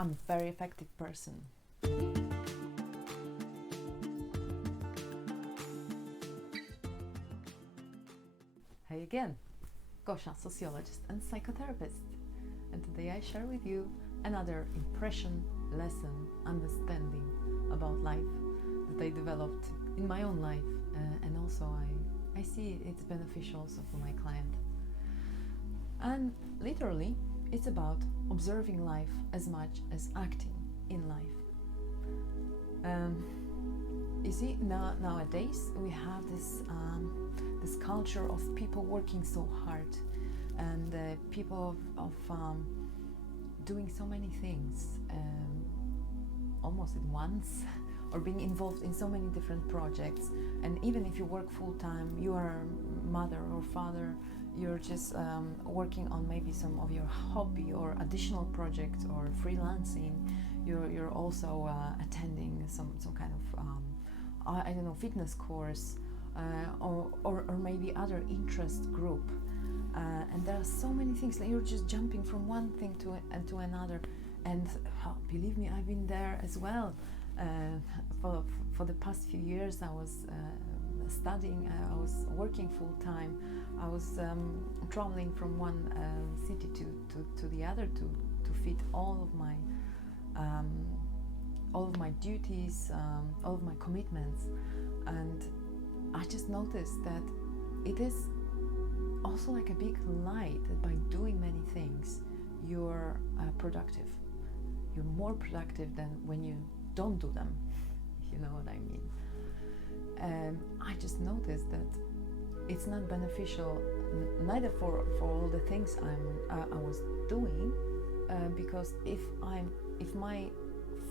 I'm a very effective person. Hey again, Gosha, sociologist and psychotherapist. And today I share with you another impression, lesson, understanding about life that I developed in my own life, and also I see it's beneficial also for my client. And literally, it's about observing life as much as acting in life. You see, nowadays we have this culture of people working so hard, and people of doing so many things almost at once, or being involved in so many different projects. And even if you work full time, you are a mother or father, you're just working on maybe some of your hobby or additional projects or freelancing. You're also attending some kind of I don't know, fitness course or maybe other interest group, and there are so many things that you're just jumping from one thing to another. And believe me, I've been there as well. For the past few years, I was studying, I was working full time, I was traveling from one city to the other to fit all of my duties, all of my commitments. And I just noticed that it is also like a big lie that by doing many things you're productive. You're more productive than when you don't do them, if you know what I mean. I just noticed that it's not beneficial, neither for all the things I was doing, because if my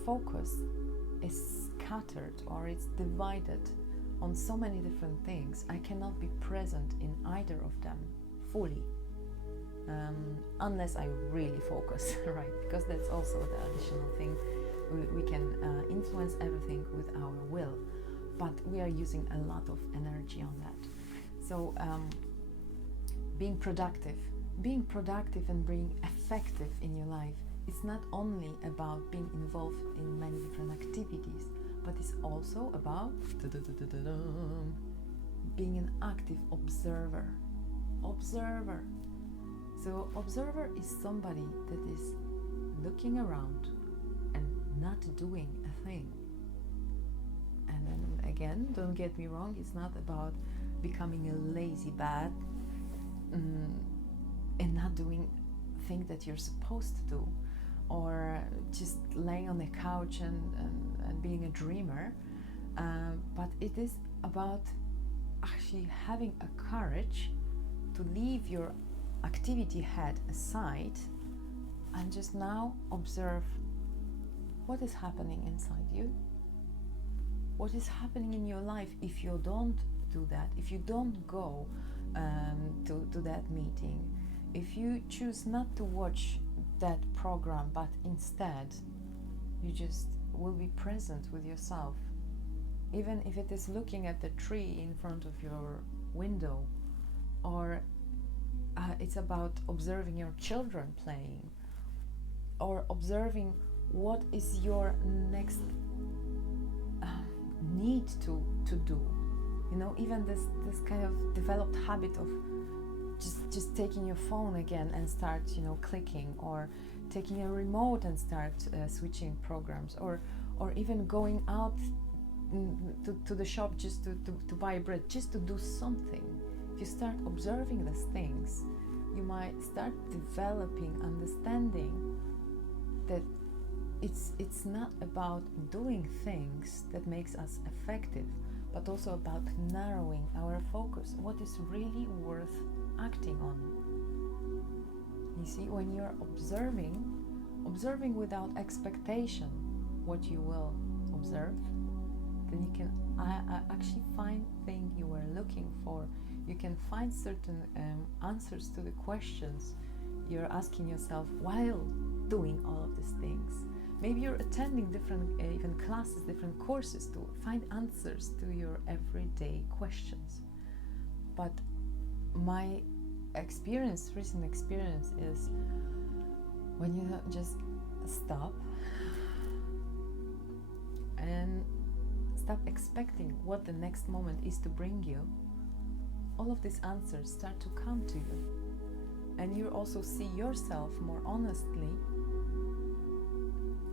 focus is scattered or it's divided on so many different things, I cannot be present in either of them fully, unless I really focus, right? Because that's also the additional thing. We can influence everything with our will, but we are using a lot of energy on that. So being productive and being effective in your life, it's not only about being involved in many different activities, but it's also about being an active observer. So observer is somebody that is looking around and not doing a thing. And then again, don't get me wrong, it's not about becoming a lazy bat and not doing things that you're supposed to do, or just laying on the couch and being a dreamer, but it is about actually having a courage to leave your activity head aside and just now observe what is happening inside you, what is happening in your life. If you don't do that, if you don't go to that meeting, if you choose not to watch that program, but instead you just will be present with yourself, even if it is looking at the tree in front of your window, or it's about observing your children playing, or observing what is your next need to do. You know, even this kind of developed habit of just taking your phone again and start, clicking, or taking a remote and start switching programs, or even going out to the shop just to buy bread, just to do something. If you start observing these things, you might start developing understanding that it's not about doing things that makes us effective, but also about narrowing our focus, what is really worth acting on. You see, when you're observing without expectation what you will observe, then you can actually find things you were looking for. You can find certain answers to the questions you're asking yourself while doing all of these things. Maybe you're attending different even classes, different courses to find answers to your everyday questions. But my recent experience is when you just stop and stop expecting what the next moment is to bring you, all of these answers start to come to you. And you also see yourself more honestly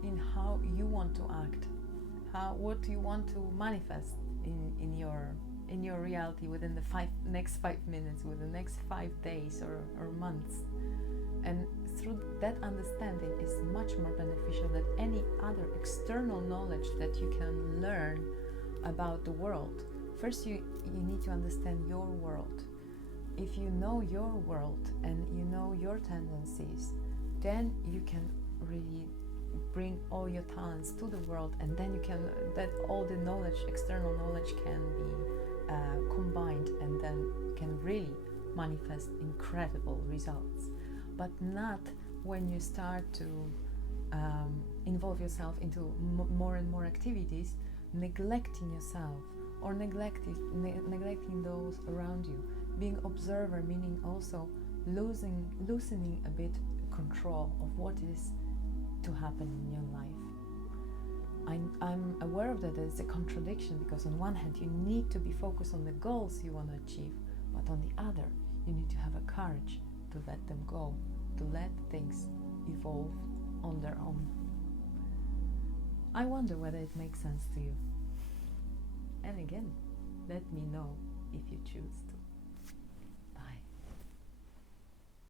in how you want to act, what you want to manifest in your reality within the next 5 minutes, within the next 5 days or months. And through that understanding is much more beneficial than any other external knowledge that you can learn about the world. First, you need to understand your world. If you know your world and you know your tendencies, then you can really bring all your talents to the world, and then that all the knowledge, external knowledge, can be combined, and then you can really manifest incredible results. But not when you start to involve yourself into more and more activities, neglecting yourself or neglecting those around you. Being observer, meaning also loosening a bit control of what is to happen in your life. I'm aware of that it's a contradiction, because on one hand you need to be focused on the goals you want to achieve, but on the other you need to have a courage to let them go, to let things evolve on their own. I wonder whether it makes sense to you. And again, let me know if you choose to.